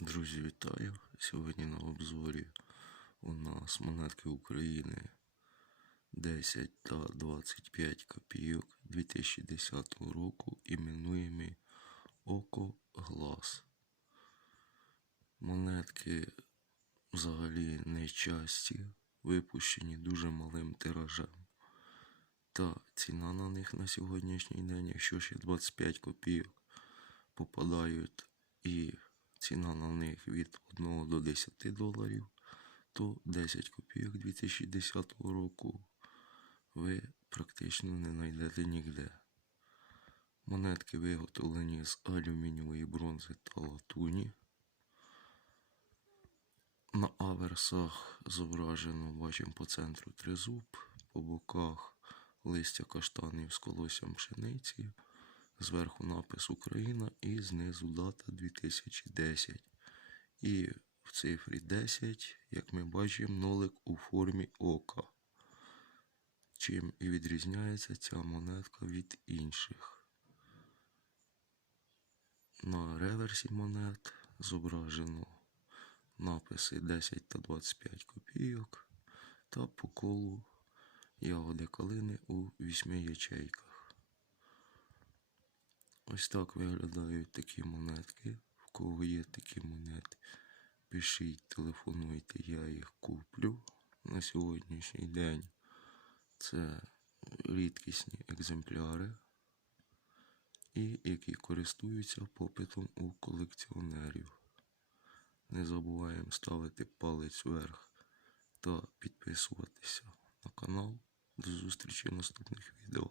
Друзі, вітаю! Сьогодні на обзорі у нас монетки України 10 та 25 копійок 2010 року, іменуємі Око Глаз. Монетки взагалі не часті, випущені дуже малим тиражем. Та ціна на них на сьогоднішній день, якщо ще 25 копійок попадають і ціна на них від 1 до 10 доларів, то 10 копійок 2010 року ви практично не знайдете ніде. Монетки виготовлені з алюмінієвої бронзи та латуні. На аверсах зображено, бачимо по центру тризуб, по боках листя каштанів з колоссям пшениці, зверху напис Україна і знизу дата 2010. І в цифрі 10, як ми бачимо, нолик у формі ока. Чим і відрізняється ця монетка від інших. На реверсі монет зображено написи 10 та 25 копійок та по колу ягоди калини у 8 ячейках. Ось так виглядають такі монетки. В кого є такі монети, пишіть, телефонуйте, я їх куплю. На сьогоднішній день це рідкісні екземпляри, і які користуються попитом у колекціонерів. Не забуваємо ставити палець вверх та підписуватися на канал. До зустрічі в наступних відео.